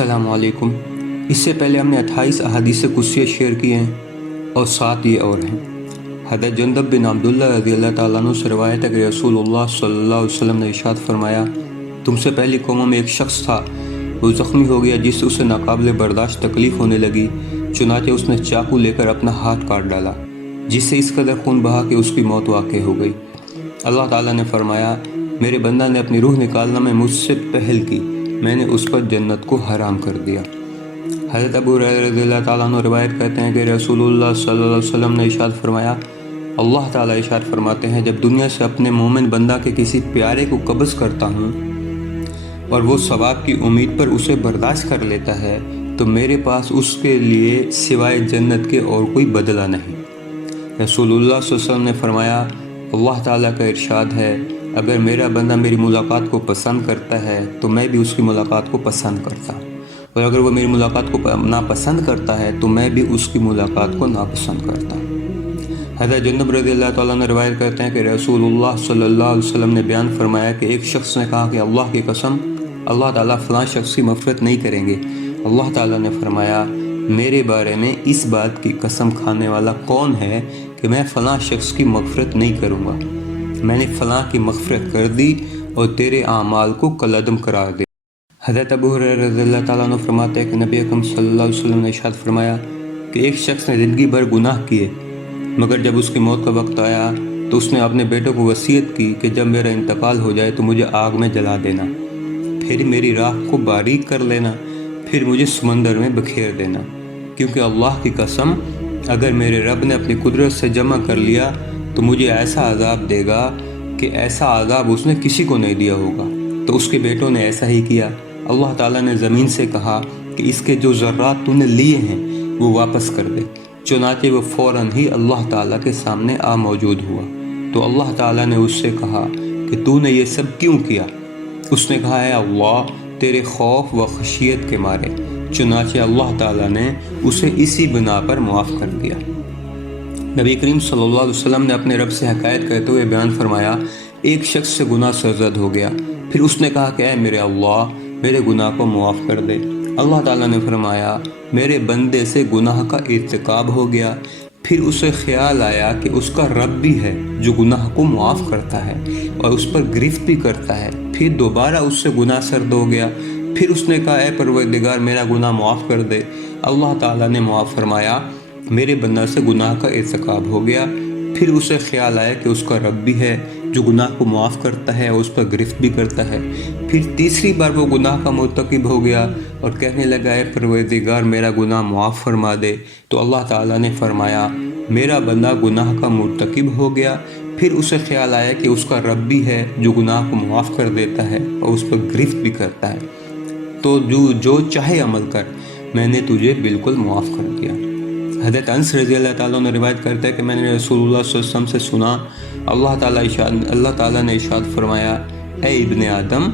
السلام علیکم۔ اس سے پہلے ہم نے 28 احادیث قدسیہ شیئر کیے ہیں اور 7 یہ اور ہیں۔ حضرت جندب بن عبداللہ رضی اللہ تعالیٰ عنہ سے روایت ہے کہ رسول اللہ صلی اللہ علیہ وسلم نے ارشاد فرمایا، تم سے پہلی قوموں میں ایک شخص تھا، وہ زخمی ہو گیا جس سے اسے ناقابل برداشت تکلیف ہونے لگی، چنانچہ اس نے چاقو لے کر اپنا ہاتھ کاٹ ڈالا، جس سے اس قدر خون بہا کہ اس کی موت واقع ہو گئی۔ اللہ تعالیٰ نے فرمایا، میرے بندہ نے اپنی روح نکالنا میں مجھ سے پہل کی، میں نے اس پر جنت کو حرام کر دیا۔ حضرت ابو ہریرہ رضی اللہ تعالیٰ عنہ روایت کرتے ہیں کہ رسول اللہ صلی اللہ علیہ وسلم نے ارشاد فرمایا، اللہ تعالیٰ ارشاد فرماتے ہیں، جب دنیا سے اپنے مومن بندہ کے کسی پیارے کو قبض کرتا ہوں اور وہ ثواب کی امید پر اسے برداشت کر لیتا ہے تو میرے پاس اس کے لیے سوائے جنت کے اور کوئی بدلہ نہیں۔ رسول اللہ صلی اللہ علیہ وسلم نے فرمایا، اللہ تعالیٰ کا ارشاد ہے، اگر میرا بندہ میری ملاقات کو پسند کرتا ہے تو میں بھی اس کی ملاقات کو پسند کرتا ہوں، اور اگر وہ میری ملاقات کو ناپسند کرتا ہے تو میں بھی اس کی ملاقات کو ناپسند کرتا ہوں۔ حضرت جندب رضی اللہ تعالیٰ نے روایت کرتے ہیں کہ رسول اللہ صلی اللہ علیہ وسلم نے بیان فرمایا کہ ایک شخص نے کہا کہ اللہ کی قسم، اللہ تعالیٰ فلاں شخص کی مغفرت نہیں کریں گے۔ اللہ تعالیٰ نے فرمایا، میرے بارے میں اس بات کی قسم کھانے والا کون ہے کہ میں فلاں شخص کی مغفرت نہیں کروں گا؟ میں نے فلاں کی مغفرت کر دی اور تیرے اعمال کو کالعدم قرار دے۔ حضرت ابو ہریرہ رضی اللہ تعالیٰ عنہ فرماتے ہیں کہ نبی اکرم صلی اللہ علیہ وسلم نے ارشاد فرمایا کہ ایک شخص نے زندگی بھر گناہ کیے، مگر جب اس کی موت کا وقت آیا تو اس نے اپنے بیٹوں کو وصیت کی کہ جب میرا انتقال ہو جائے تو مجھے آگ میں جلا دینا، پھر میری راہ کو باریک کر لینا، پھر مجھے سمندر میں بکھیر دینا، کیونکہ اللہ کی قسم، اگر میرے رب نے اپنی قدرت سے جمع کر لیا تو مجھے ایسا عذاب دے گا کہ ایسا عذاب اس نے کسی کو نہیں دیا ہوگا۔ تو اس کے بیٹوں نے ایسا ہی کیا۔ اللہ تعالیٰ نے زمین سے کہا کہ اس کے جو ذرات تو نے لیے ہیں وہ واپس کر دے، چنانچہ وہ فوراً ہی اللہ تعالیٰ کے سامنے آ موجود ہوا۔ تو اللہ تعالیٰ نے اس سے کہا کہ تو نے یہ سب کیوں کیا؟ اس نے کہا، اے اللہ، تیرے خوف و خشیت کے مارے۔ چنانچہ اللہ تعالیٰ نے اسے اسی بنا پر معاف کر دیا۔ نبی کریم صلی اللہ علیہ وسلم نے اپنے رب سے حکایت کرتے ہوئے بیان فرمایا، ایک شخص سے گناہ سرزد ہو گیا، پھر اس نے کہا کہ اے میرے اللہ، میرے گناہ کو معاف کر دے۔ اللہ تعالیٰ نے فرمایا، میرے بندے سے گناہ کا ارتکاب ہو گیا، پھر اسے خیال آیا کہ اس کا رب بھی ہے جو گناہ کو معاف کرتا ہے اور اس پر گرفت بھی کرتا ہے، پھر دوبارہ اس سے گناہ سرد ہو گیا، پھر اس نے کہا، اے پروردگار، میرا گناہ معاف کر دے۔ اللہ تعالیٰ نے معاف فرمایا، میرے بندہ سے گناہ کا ارتکاب ہو گیا، پھر اسے خیال آیا کہ اس کا رب بھی ہے جو گناہ کو معاف کرتا ہے اور اس پر گرفت بھی کرتا ہے، پھر تیسری بار وہ گناہ کا مرتکب ہو گیا اور کہنے لگا، اے پروردگار، میرا گناہ معاف فرما دے۔ تو اللہ تعالیٰ نے فرمایا، میرا بندہ گناہ کا مرتکب ہو گیا، پھر اسے خیال آیا کہ اس کا رب بھی ہے جو گناہ کو معاف کر دیتا ہے اور اس پر گرفت بھی کرتا ہے، تو جو چاہے عمل کر، میں نے تجھے بالکل معاف کر دیا۔ حضرت انس رضی اللہ تعالیٰ نے روایت کرتا ہے کہ میں نے رسول اللہ صلی اللہ علیہ وسلم سے سنا، اللہ تعالیٰ نے ارشاد فرمایا، اے ابن آدم،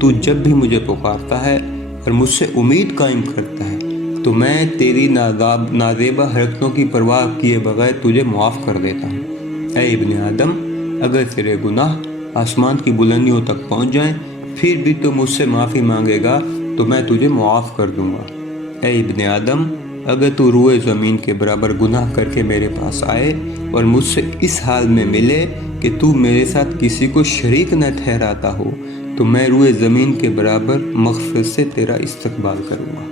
تو جب بھی مجھے پکارتا ہے اور مجھ سے امید قائم کرتا ہے تو میں تیری نازیبہ حرکتوں کی پرواہ کیے بغیر تجھے معاف کر دیتا ہوں۔ اے ابن آدم، اگر تیرے گناہ آسمان کی بلندیوں تک پہنچ جائیں پھر بھی تو مجھ سے معافی مانگے گا تو میں تجھے معاف کر دوں گا۔ اے ابن آدم، اگر تو روئے زمین کے برابر گناہ کر کے میرے پاس آئے اور مجھ سے اس حال میں ملے کہ تو میرے ساتھ کسی کو شریک نہ ٹھہراتا ہو تو میں روئے زمین کے برابر مغفرت سے تیرا استقبال کروں گا۔